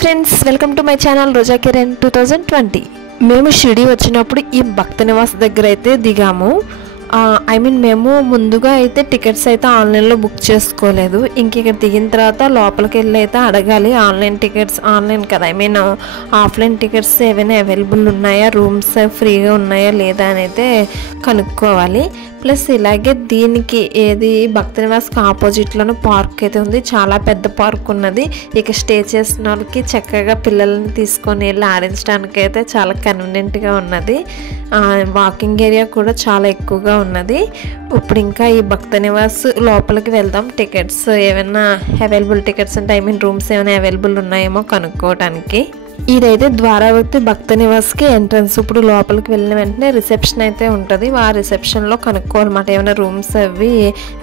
Friends, welcome to my channel Roja Kiran 2020. మేము షిరిడి వచ్చినప్పుడు ఈ భక్త నివాస్ దగ్గర అయితే దిగాము. మేము ముందుగా అయితే టికెట్స్ అయితే ఆన్లైన్లో బుక్ చేసుకోలేదు. ఇంక ఇక్కడ దిగిన తర్వాత లోపలికి వెళ్ళి అయితే అడగాలి. ఆన్లైన్ టికెట్స్ ఆన్లైన్ కదా, ఆఫ్లైన్ టికెట్స్ ఏవైనా అవైలబుల్ ఉన్నాయా, రూమ్స్ ఫ్రీగా ఉన్నాయా లేదా అని అయితే కనుక్కోవాలి. ప్లస్ ఇలాగే దీనికి ఏది భక్త నివాస్కి ఆపోజిట్లోనే పార్క్ అయితే ఉంది. చాలా పెద్ద పార్క్ ఉన్నది. ఇక స్టే చేసిన వాళ్ళకి చక్కగా పిల్లల్ని తీసుకొని వెళ్ళి ఆడించడానికి అయితే చాలా కన్వీనియంట్గా ఉన్నది. వాకింగ్ ఏరియా కూడా చాలా ఎక్కువగా ఉన్నది. ఇప్పుడు ఇంకా ఈ భక్త నివాస్ లోపలికి వెళ్దాం. టికెట్స్ ఏమైనా అవైలబుల్ టికెట్స్ అంటే రూమ్స్ ఏమైనా అవైలబుల్ ఉన్నాయేమో కనుక్కోవడానికి. ఇదైతే ద్వారావతి భక్త నివాస్కి ఎంట్రన్స్. ఇప్పుడు లోపలికి వెళ్ళిన వెంటనే రిసెప్షన్ అయితే ఉంటుంది. ఆ రిసెప్షన్లో కనుక్కోవాలన్నమాట ఏమైనా రూమ్స్ అవి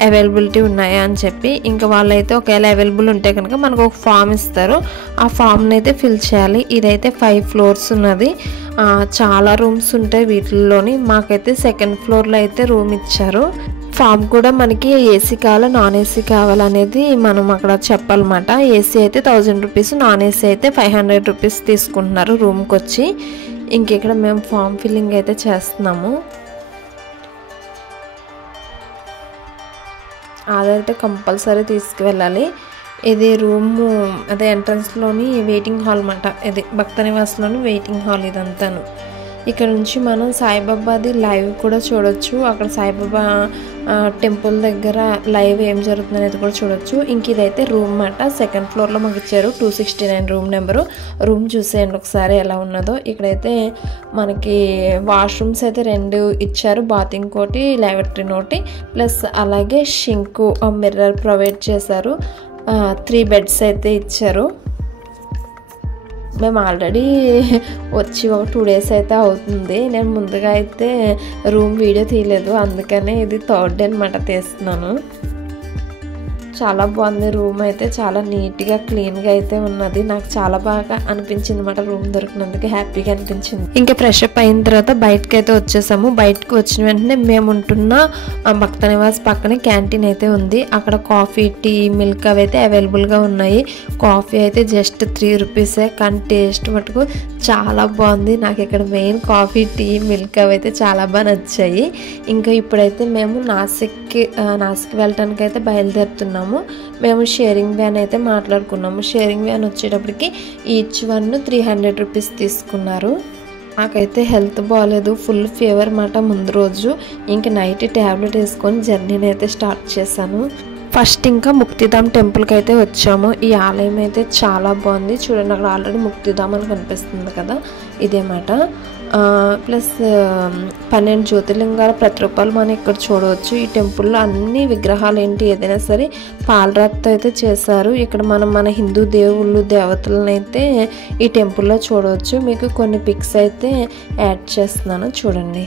అవైలబిలిటీ ఉన్నాయా అని చెప్పి. ఇంకా వాళ్ళైతే ఒకవేళ అవైలబుల్ ఉంటే కనుక మనకు ఒక ఫామ్ ఇస్తారు. ఆ ఫామ్ని అయితే ఫిల్ చేయాలి. ఇదైతే 5 floors ఉన్నది. చాలా రూమ్స్ ఉంటాయి వీటిల్లోని. మాకైతే 2nd floorలో అయితే రూమ్ ఇచ్చారు. ఫామ్ కూడా మనకి ఏసీ కావాలా నాన్ ఏసీ కావాలనేది మనం అక్కడ చెప్పాలన్నమాట. ఏసీ అయితే 1000 రూపీస్, నాన్ ఏసీ అయితే 500 రూపీస్ తీసుకుంటున్నారు రూమ్కి వచ్చి. ఇంకెక్కడ మేము ఫామ్ ఫిల్లింగ్ అయితే చేస్తున్నాము. ఆధార్ అయితే కంపల్సరీ తీసుకువెళ్ళాలి. ఇది రూము అదే ఎంట్రన్స్లోని వెయిటింగ్ హాల్ అన్నమాట. ఇది భక్త నివాస్లోని వెయిటింగ్ హాల్ ఇదంతాను. ఇక్కడ నుంచి మనం సాయిబాబాది లైవ్ కూడా చూడొచ్చు. అక్కడ సాయిబాబా టెంపుల్ దగ్గర లైవ్ ఏం జరుగుతుంది అనేది కూడా చూడొచ్చు. ఇంక ఇదైతే రూమ్ అన్నమాట. 2nd floorలో మాకు ఇచ్చారు. 269 రూమ్ నెంబరు. రూమ్ చూసేయండి ఒకసారి ఎలా ఉన్నదో. ఇక్కడైతే మనకి వాష్రూమ్స్ అయితే 2 ఇచ్చారు. బాతింగ్ ఒకటి, లాబరేటరీ ఒకటి, ప్లస్ అలాగే షింకు మిర్రర్ ప్రొవైడ్ చేశారు. 3 బెడ్స్ అయితే ఇచ్చారు. మేము ఆల్రెడీ వచ్చి ఒక 2 days అయితే అవుతుంది. నేను ముందుగా అయితే రూమ్ వీడియో తీయలేదు, అందుకనే ఇది 3rd డే అనమాట తీస్తున్నాను. చాలా బాగుంది రూమ్ అయితే. చాలా నీట్గా క్లీన్గా అయితే ఉన్నది. నాకు చాలా బాగా అనిపించింది అనమాట. రూమ్ దొరికినందుకు హ్యాపీగా అనిపించింది. ఇంకా ఫ్రెష్ అప్ అయిన తర్వాత బయటకు అయితే వచ్చేసాము. బయటకు వచ్చిన వెంటనే మేము ఉంటున్న భక్త నివాస్ పక్కనే క్యాంటీన్ అయితే ఉంది. అక్కడ కాఫీ, టీ, మిల్క్ అవి అయితే అవైలబుల్గా ఉన్నాయి. కాఫీ అయితే జస్ట్ 3 రూపీసే, కానీ టేస్ట్ మటుకు చాలా బాగుంది. నాకు ఇక్కడ మెయిన్ కాఫీ, టీ, మిల్క్ అవి అయితే చాలా బాగా నచ్చాయి. ఇంకా ఇప్పుడైతే మేము నాసిక్ వెళ్ళటానికి అయితే బయలుదేరుతున్నాము. మేము షేరింగ్ వ్యాన్ అయితే మాట్లాడుకున్నాము. షేరింగ్ వ్యాన్ వచ్చేటప్పటికి ఈచ్ వన్ 300 రూపీస్ తీసుకున్నారు. నాకైతే హెల్త్ బాగాలేదు, ఫుల్ ఫీవర్ మాట ముందు రోజు. ఇంక నైట్ ట్యాబ్లెట్ వేసుకొని జర్నీని అయితే స్టార్ట్ చేశాను. ఫస్ట్ ఇంకా ముక్తిధామ్ టెంపుల్కి అయితే వచ్చాము. ఈ ఆలయం అయితే చాలా బాగుంది. చూడండి, అక్కడ ఆల్రెడీ ముక్తిధామ్ అని కనిపిస్తుంది కదా, ఇదేమాట. ప్లస్ 12 జ్యోతిర్లింగాల ప్రతిరూపాలు మనం ఇక్కడ చూడవచ్చు. ఈ టెంపుల్లో అన్ని విగ్రహాలు ఏదైనా సరే పాలరాతితో అయితే చేశారు. ఇక్కడ మనం మన హిందూ దేవుళ్ళు దేవతలను అయితే ఈ టెంపుల్లో చూడవచ్చు. మీకు కొన్ని పిక్స్ అయితే యాడ్ చేస్తున్నాను, చూడండి.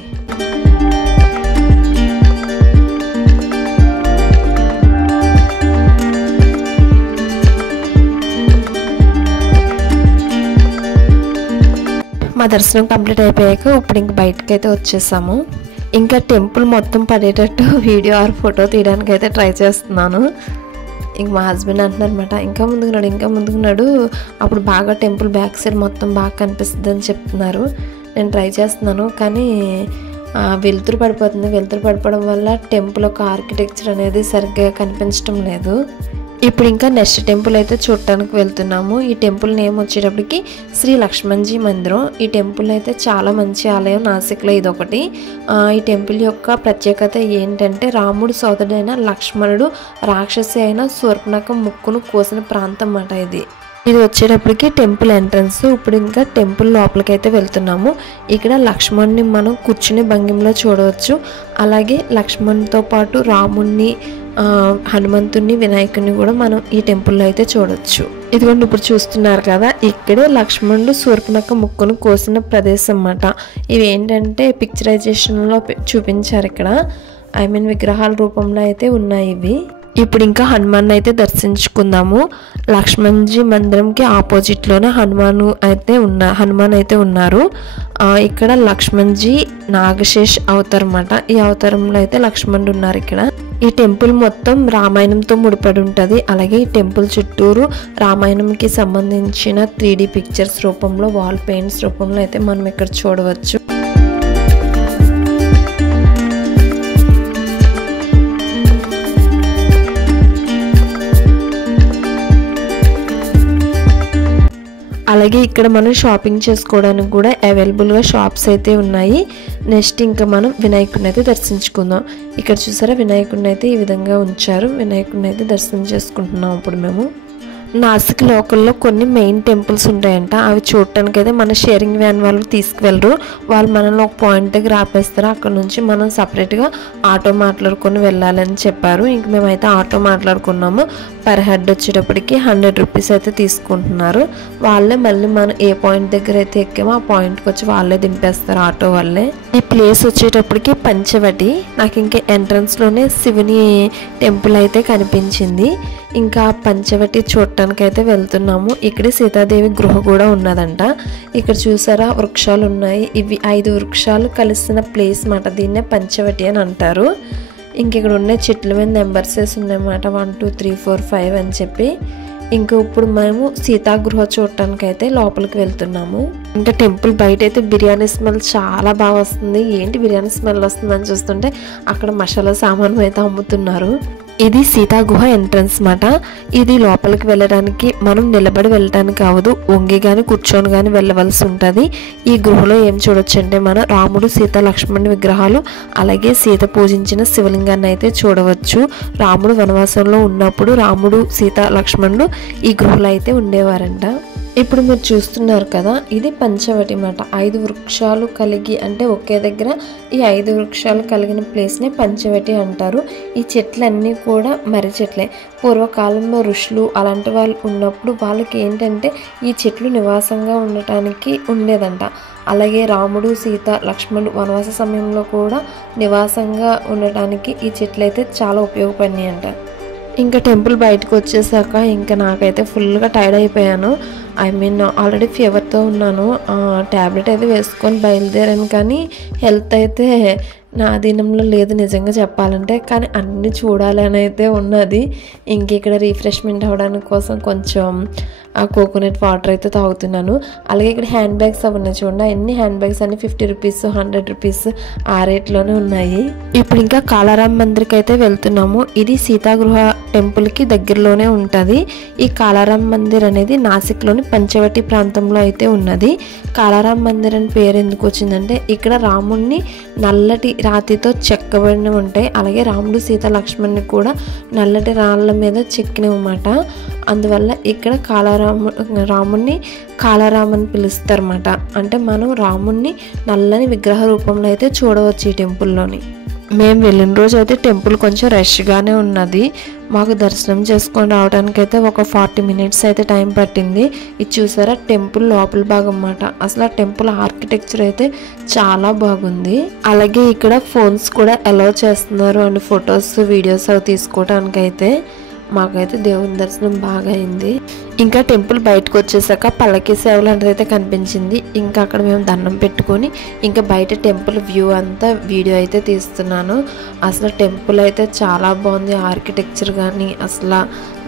మా దర్శనం కంప్లీట్ అయిపోయాక ఇప్పుడు ఇంక బయటకు అయితే వచ్చేసాము. ఇంకా టెంపుల్ మొత్తం పడేటట్టు వీడియో ఆర్ ఫోటో తీయడానికి అయితే ట్రై చేస్తున్నాను. ఇంక మా హస్బెండ్ అంటున్నారు అనమాట, ఇంకా ముందుకు నడు, అప్పుడు బాగా టెంపుల్ బ్యాక్ సైడ్ మొత్తం బాగా కనిపిస్తుంది అని చెప్తున్నారు. నేను ట్రై చేస్తున్నాను, కానీ వెలుతురు పడిపోతుంది. వెలుతురు పడిపోవడం వల్ల టెంపుల్ యొక్క ఆర్కిటెక్చర్ అనేది సరిగ్గా కనిపించడం లేదు. ఇప్పుడు ఇంకా నెక్స్ట్ టెంపుల్ అయితే చూడటానికి వెళ్తున్నాము. ఈ టెంపుల్ నేమ్ వచ్చేటప్పటికి శ్రీ లక్ష్మణ్జీ మందిరం. ఈ టెంపుల్ అయితే చాలా మంచి ఆలయం. నాసిక్లో ఇదొకటి. ఈ టెంపుల్ యొక్క ప్రత్యేకత ఏంటంటే, రాముడు సోదరుడైన లక్ష్మణుడు రాక్షసి అయిన శూర్పణఖ ముక్కును కోసిన ప్రాంతం అన్నమాట ఇది. ఇది వచ్చేటప్పటికి టెంపుల్ ఎంట్రన్స్. ఇప్పుడు ఇంకా టెంపుల్ లోపలికి అయితే వెళ్తున్నాము. ఇక్కడ లక్ష్మణుని మనం కూర్చుని భంగిమలో చూడవచ్చు. అలాగే లక్ష్మణునితో పాటు రాముణ్ణి, హనుమంతుడిని, వినాయకుడిని కూడా మనం ఈ టెంపుల్లో అయితే చూడొచ్చు. ఇదిగోండి, ఇప్పుడు చూస్తున్నారు కదా, ఇక్కడే లక్ష్మణుడు శూర్పణఖ ముక్కును కోసిన ప్రదేశం అన్నమాట. ఇవి ఏంటంటే పిక్చరైజేషన్లో చూపించారు ఇక్కడ. విగ్రహాల రూపంలో అయితే ఉన్నాయి ఇవి. ఇప్పుడు ఇంకా హనుమాన్ అయితే దర్శించుకుందాము. లక్ష్మణ్జీ మందిరంకి ఆపోజిట్లోనే హనుమాన్ అయితే ఉన్నారు. ఇక్కడ లక్ష్మణ్జీ నాగశేష్ అవతారం అన్నమాట. ఈ అవతారంలో అయితే లక్ష్మణుడు ఉన్నారు ఇక్కడ. ఈ టెంపుల్ మొత్తం రామాయణంతో ముడిపడి ఉంటుంది. అలాగే ఈ టెంపుల్ చుట్టూరు రామాయణంకి సంబంధించిన 3D పిక్చర్స్ రూపంలో, వాల్ పెయింట్స్ రూపంలో అయితే మనం ఇక్కడ చూడవచ్చు. అలాగే ఇక్కడ మనం షాపింగ్ చేసుకోవడానికి కూడా అవైలబుల్గా షాప్స్ అయితే ఉన్నాయి. నెక్స్ట్ ఇంకా మనం వినాయకుడిని అయితే దర్శించుకుందాం. ఇక్కడ చూసారా వినాయకుడిని అయితే ఈ విధంగా ఉంచారు. వినాయకుడిని అయితే దర్శనం చేసుకుంటున్నాం. ఇప్పుడు మేము నాసిక్ లోకల్లో కొన్ని మెయిన్ టెంపుల్స్ ఉంటాయంట. అవి చూడటానికి అయితే మన షేరింగ్ వ్యాన్ వాళ్ళు తీసుకువెళ్ళరు. వాళ్ళు మనల్ని ఒక పాయింట్ దగ్గర ఆపేస్తారు. అక్కడ నుంచి మనం సపరేట్గా ఆటో మాట్లాడుకొని వెళ్ళాలని చెప్పారు. ఇంక మేమైతే ఆటో మాట్లాడుకున్నాము. పర్ హెడ్ వచ్చేటప్పటికి 100 రూపీస్ అయితే తీసుకుంటున్నారు. వాళ్ళే మళ్ళీ మనం ఏ పాయింట్ దగ్గర అయితే ఎక్కామో ఆ పాయింట్కి వచ్చి వాళ్ళే దింపేస్తారు ఆటో వాళ్ళే. ఈ ప్లేస్ వచ్చేటప్పటికి పంచవటి. నాకు ఇంకా ఎంట్రన్స్లోనే శివుని టెంపుల్ అయితే కనిపించింది. ఇంకా పంచవటి చూడటానికి అయితే వెళ్తున్నాము. ఇక్కడ సీతాదేవి గృహ కూడా ఉన్నదంట. ఇక్కడ చూసారా వృక్షాలు ఉన్నాయి. ఇవి 5 వృక్షాలు కలిసిన ప్లేస్ మాట. దీన్నే పంచవటి అని అంటారు. ఇంక ఇక్కడ ఉన్న చెట్ల మీద నెంబర్స్ ఉన్నాయన్నమాట. 1 2 3 4 5 అని చెప్పి. ఇంకా ఇప్పుడు మేము సీతాగృహ చూడటానికి అయితే లోపలికి వెళ్తున్నాము. ఇంకా టెంపుల్ బయట అయితే బిర్యానీ స్మెల్ చాలా బాగా వస్తుంది. ఏంటి బిర్యానీ స్మెల్ వస్తుందని చూస్తుంటే అక్కడ మసాలా సామాను అయితే అమ్ముతున్నారు. ఇది సీతాగుహ ఎంట్రన్స్ మాట. ఇది లోపలికి వెళ్ళడానికి మనం నిలబడి వెళ్ళడానికి అవ్వదు, వంగి కానీ కూర్చొని కానీ వెళ్ళవలసి ఉంటుంది. ఈ గృహలో ఏం చూడొచ్చు అంటే మనం రాముడు సీత లక్ష్మణుడి విగ్రహాలు, అలాగే సీత పూజించిన శివలింగాన్ని అయితే చూడవచ్చు. రాముడు వనవాసంలో ఉన్నప్పుడు రాముడు సీత లక్ష్మణుడు ఈ గృహలో అయితే ఉండేవారంట. ఇప్పుడు మీరు చూస్తున్నారు కదా, ఇది పంచవటి మాట. 5 వృక్షాలు కలిగి అంటే ఒకే దగ్గర ఈ 5 వృక్షాలు కలిగిన ప్లేస్నే పంచవటి అంటారు. ఈ చెట్లన్నీ కూడా మర్రి చెట్లే. పూర్వకాలంలో ఋషులు అలాంటి వాళ్ళు ఉన్నప్పుడు వాళ్ళకి ఏంటంటే ఈ చెట్లు నివాసంగా ఉండటానికి ఉండేదంట. అలాగే రాముడు సీత లక్ష్మణుడు వనవాస సమయంలో కూడా నివాసంగా ఉండటానికి ఈ చెట్లు అయితే చాలా ఉపయోగపడినాయి అంట. ఇంకా టెంపుల్ బయటకు వచ్చేసాక ఇంకా నాకైతే ఫుల్గా టైర్డ్ అయిపోయాను. ఆల్రెడీ ఫీవర్తో ఉన్నాను. ట్యాబ్లెట్ అయితే వేసుకొని బయలుదేరాను. కానీ హెల్త్ అయితే నా అధీనంలో లేదు నిజంగా చెప్పాలంటే. కానీ అన్నీ చూడాలి అని అయితే ఉన్నది. ఇంక ఇక్కడ రీఫ్రెష్మెంట్ అవ్వడానికి కోసం కొంచెం కోకోనట్ వాటర్ అయితే తాగుతున్నాను. అలాగే ఇక్కడ హ్యాండ్ బ్యాగ్స్ అవన్నీ చూడండి. అన్ని హ్యాండ్ బ్యాగ్స్ అన్ని 50 రూపీస్ 100 రూపీస్ ఆ రేట్లోనే ఉన్నాయి. ఇప్పుడు ఇంకా కాలారాం మందిర్కి అయితే వెళ్తున్నాము. ఇది సీతాగృహ టెంపుల్కి దగ్గరలోనే ఉంటుంది. ఈ కాలారాం మందిర్ అనేది నాసిక్లోని పంచవటి ప్రాంతంలో అయితే ఉన్నది. కాలారాం మందిర్ అని పేరు ఎందుకు వచ్చిందంటే ఇక్కడ రాముడిని నల్లటి రాతితో చెక్కబడినవి ఉంటాయి. అలాగే రాముడు సీత లక్ష్మణుని కూడా నల్లటి రాళ్ళ మీద చెక్కినవన్నమాట. అందువల్ల ఇక్కడ రాముడిని కాలారాం అని పిలుస్తారన్నమాట. అంటే మనం రాముడిని నల్లని విగ్రహ రూపంలో అయితే చూడవచ్చు ఈ టెంపుల్లోని. మేము వెళ్ళిన రోజు అయితే టెంపుల్ కొంచెం రష్గానే ఉన్నది. మాకు దర్శనం చేసుకొని రావడానికి అయితే ఒక 40 మినిట్స్ అయితే టైం పట్టింది. ఇది చూసారా టెంపుల్ లోపల భాగం అన్నమాట. అసలు ఆ టెంపుల్ ఆర్కిటెక్చర్ అయితే చాలా బాగుంది. అలాగే ఇక్కడ ఫోన్స్ కూడా అలౌ చేస్తున్నారు అండ్ ఫొటోస్ వీడియోస్ అవి తీసుకోవడానికి అయితే. మాకైతే దేవుని దర్శనం బాగా అయింది. ఇంకా టెంపుల్ బయటకు వచ్చేసాక పల్లకి సేవలు అంటే అయితే కనిపించింది. ఇంకా అక్కడ మేము దండం పెట్టుకొని ఇంకా బయట టెంపుల్ వ్యూ అంతా వీడియో అయితే తీస్తున్నాను. అసలు టెంపుల్ అయితే చాలా బాగుంది. ఆర్కిటెక్చర్ కానీ అసలు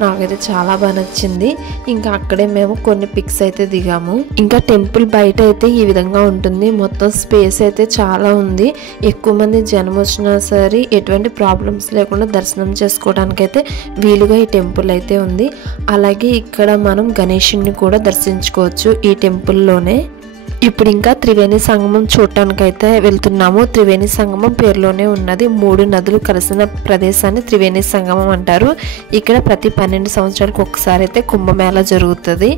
నాకైతే చాలా బాగా నచ్చింది. ఇంకా అక్కడే మేము కొన్ని పిక్స్ అయితే దిగాము. ఇంకా టెంపుల్ బయట అయితే ఈ విధంగా ఉంటుంది. మొత్తం స్పేస్ అయితే చాలా ఉంది. ఎక్కువ మంది జనం వచ్చినా సరే ఎటువంటి ప్రాబ్లమ్స్ లేకుండా దర్శనం చేసుకోవడానికి అయితే వీలుగా ఈ టెంపుల్ అయితే ఉంది. అలాగే ఇక్కడ మనం గణేశుని కూడా దర్శించుకోవచ్చు ఈ టెంపుల్లోనే. ఇప్పుడు ఇంకా త్రివేణి సంగమం చూడటానికి అయితే వెళ్తున్నాము. త్రివేణి సంగమం పేరులోనే ఉన్నది. 3 నదులు కలిసిన ప్రదేశాన్ని త్రివేణి సంగమం అంటారు. ఇక్కడ ప్రతి 12 సంవత్సరాలకు ఒకసారి అయితే కుంభమేళా జరుగుతుంది.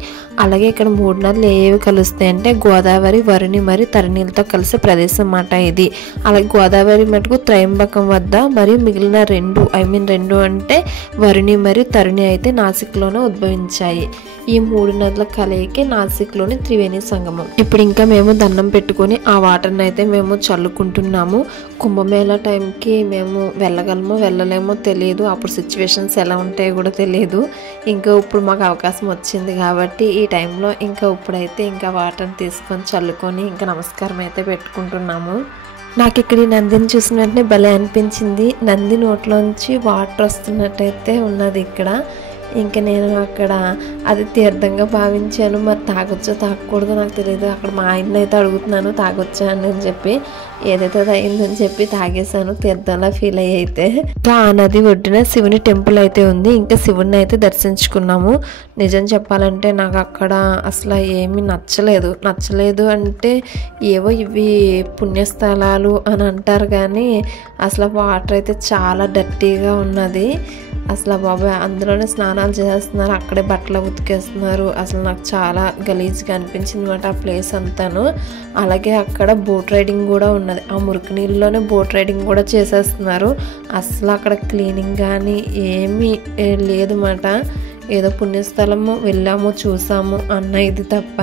అలాగే ఇక్కడ 3 నదులు ఏవి కలుస్తాయంటే గోదావరి, వరుణి మరియు తరణిలతో కలిసే ప్రదేశం అన్నమాట ఇది. అలాగే గోదావరి మటుకు త్రయంబకం వద్ద మరియు మిగిలిన 2 అంటే వరుణి మరియు తరుణి అయితే నాసిక్లోనే ఉద్భవించాయి. ఈ 3 నదుల కలయికే నాసిక్లోని త్రివేణి సంగమం. ఇప్పుడు ఇంకా మేము దండం పెట్టుకొని ఆ వాటర్ని అయితే మేము చల్లుకుంటున్నాము. కుంభమేళా టైంకి మేము వెళ్ళగలమో వెళ్ళలేమో తెలియదు. అప్పుడు సిచ్యువేషన్స్ ఎలా ఉంటాయో కూడా తెలియదు. ఇంకా ఇప్పుడు మాకు అవకాశం వచ్చింది కాబట్టి ఈ టైంలో ఇంకా ఇప్పుడైతే ఇంకా వాటర్ని తీసుకొని చల్లుకొని ఇంకా నమస్కారం అయితే పెట్టుకుంటున్నాము. నాకు ఇక్కడ ఈ నందిని చూసిన వెంటనే భలే అనిపించింది. నంది నోట్లోంచి వాటర్ వస్తున్నట్టయితే ఉన్నది ఇక్కడ. ఇంకా నేను అక్కడ అది తీర్థంగా భావించాను. మరి తాగొచ్చో తాగకూడదో నాకు తెలియదు. అక్కడ మా ఆయన అయితే అడుగుతున్నాను తాగొచ్చా అని చెప్పి. ఏదైతే అది అయిందని చెప్పి తాగేశాను, తీర్థంలా ఫీల్ అయితే. ఇంకా ఆ నది ఒడ్డున శివుని టెంపుల్ అయితే ఉంది. ఇంకా శివుని అయితే దర్శించుకున్నాము. నిజం చెప్పాలంటే నాకు అక్కడ అసలు ఏమీ నచ్చలేదు అంటే ఏవో ఇవి పుణ్యస్థలాలు అని అంటారు కానీ అసలు వాటర్ అయితే చాలా డర్టీగా ఉన్నది. అసలు బాబాయ్ అందులోనే స్నానాలు చేస్తున్నారు, అక్కడే బట్టలు ఉతికేస్తున్నారు. అసలు నాకు చాలా గలీజ్గా అనిపించింది అనమాట ఆ ప్లేస్ అంతాను. అలాగే అక్కడ బోట్ రైడింగ్ కూడా ఉన్నది. ఆ మురికి నీళ్ళలోనే బోట్ రైడింగ్ కూడా చేసేస్తున్నారు. అసలు అక్కడ క్లీనింగ్ కానీ ఏమీ లేదన్నమాట. ఏదో పుణ్యస్థలము వెళ్ళాము చూసాము అన్న ఇది తప్ప.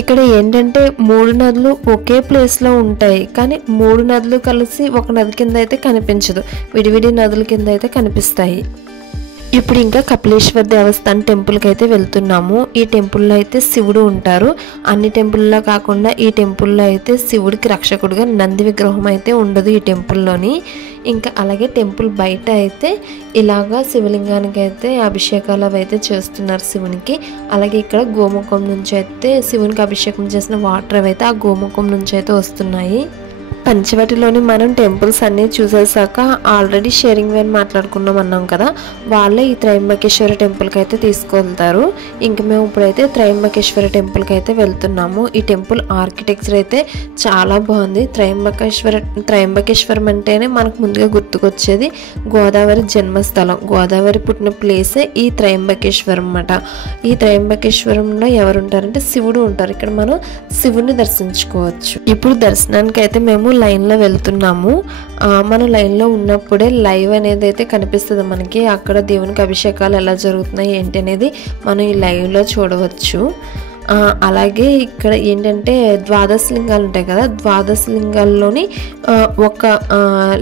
ఇక్కడ ఏంటంటే 3 నదులు ఒకే ప్లేస్లో ఉంటాయి, కానీ 3 నదులు కలిసి ఒక నది కింద అయితే కనిపించదు, విడివిడి నదుల కింద అయితే కనిపిస్తాయి. ఇప్పుడు ఇంకా కపిలేశ్వర దేవస్థానం టెంపుల్కి అయితే వెళ్తున్నాము. ఈ టెంపుల్లో అయితే శివుడు ఉంటారు. అన్ని టెంపుల్లో కాకుండా ఈ టెంపుల్లో అయితే శివుడికి రక్షకుడుగా నంది విగ్రహం అయితే ఉండదు ఈ టెంపుల్లోని. ఇంకా అలాగే టెంపుల్ బయట అయితే ఇలాగా శివలింగానికి అయితే అభిషేకాలు అవి అయితే చేస్తున్నారు శివునికి. అలాగే ఇక్కడ గోముఖం నుంచి అయితే శివునికి అభిషేకం చేసిన వాటర్ అవి అయితే ఆ గోముఖం నుంచి అయితే వస్తున్నాయి. పంచవటిలోని మనం టెంపుల్స్ అన్నీ చూసేసాక ఆల్రెడీ షేరింగ్ వేన్ మాట్లాడుకున్నాం అన్నాం కదా, వాళ్ళే ఈ త్రయంబకేశ్వర టెంపుల్కి అయితే తీసుకెళ్తారు. ఇంక మేము ఇప్పుడైతే త్రయంబకేశ్వర టెంపుల్కి అయితే వెళ్తున్నాము. ఈ టెంపుల్ ఆర్కిటెక్చర్ అయితే చాలా బాగుంది. త్రయంబకేశ్వరం అంటేనే మనకు ముందుగా గుర్తుకొచ్చేది గోదావరి జన్మస్థలం, గోదావరి పుట్టిన ప్లేసే ఈ త్రయంబకేశ్వరం అన్నమాట. ఈ త్రయంబకేశ్వరంలో ఎవరు ఉంటారంటే శివుడు ఉంటారు. ఇక్కడ మనం శివుడిని దర్శించుకోవచ్చు. ఇప్పుడు దర్శనానికి అయితే మేము లైన్లో వెళ్తున్నాము. మనం లైన్లో ఉన్నప్పుడే లైవ్ అనేది అయితే కనిపిస్తుంది మనకి. అక్కడ దేవునికి అభిషేకాలు ఎలా జరుగుతున్నాయి ఏంటి అనేది మనం ఈ లైవ్లో చూడవచ్చు. అలాగే ఇక్కడ ఏంటంటే 12 లింగాలు ఉంటాయి కదా, 12 లింగాల్లోని ఒక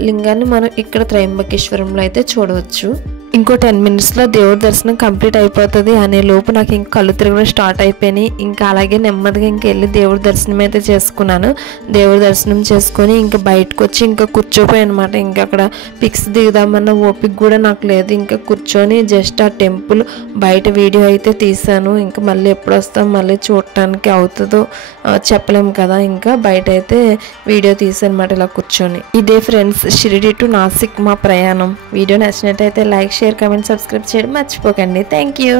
లింగాన్ని మనం ఇక్కడ త్రయంబకేశ్వరంలో అయితే చూడవచ్చు. ఇంకో 10 మినిట్స్లో దేవుడి దర్శనం కంప్లీట్ అయిపోతుంది అనే లోపు నాకు ఇంకా కళ్ళు తిరగడం స్టార్ట్ అయిపోయినాయి. ఇంకా అలాగే నెమ్మదిగా ఇంక వెళ్ళి దేవుడి దర్శనం అయితే చేసుకున్నాను. దేవుడి దర్శనం చేసుకొని ఇంకా బయటకు వచ్చి ఇంకా కూర్చోపోయాను అనమాట. ఇంకా అక్కడ పిక్స్ దిగుదామన్న ఓపిక కూడా నాకు లేదు. ఇంకా కూర్చొని జస్ట్ ఆ టెంపుల్ బయట వీడియో అయితే తీసాను. ఇంకా మళ్ళీ ఎప్పుడు వస్తాం మళ్ళీ చూడటానికి అవుతుందో చెప్పలేము కదా, ఇంకా బయట అయితే వీడియో తీసాను అనమాట ఇలా కూర్చొని. ఇదే ఫ్రెండ్స్ షిరిడి టు నాసిక్ మా ప్రయాణం. వీడియో నచ్చినట్టయితే లైక్, షేర్, కామెంట్, సబ్స్క్రైబ్ చేయడం మర్చిపోకండి. Thank you.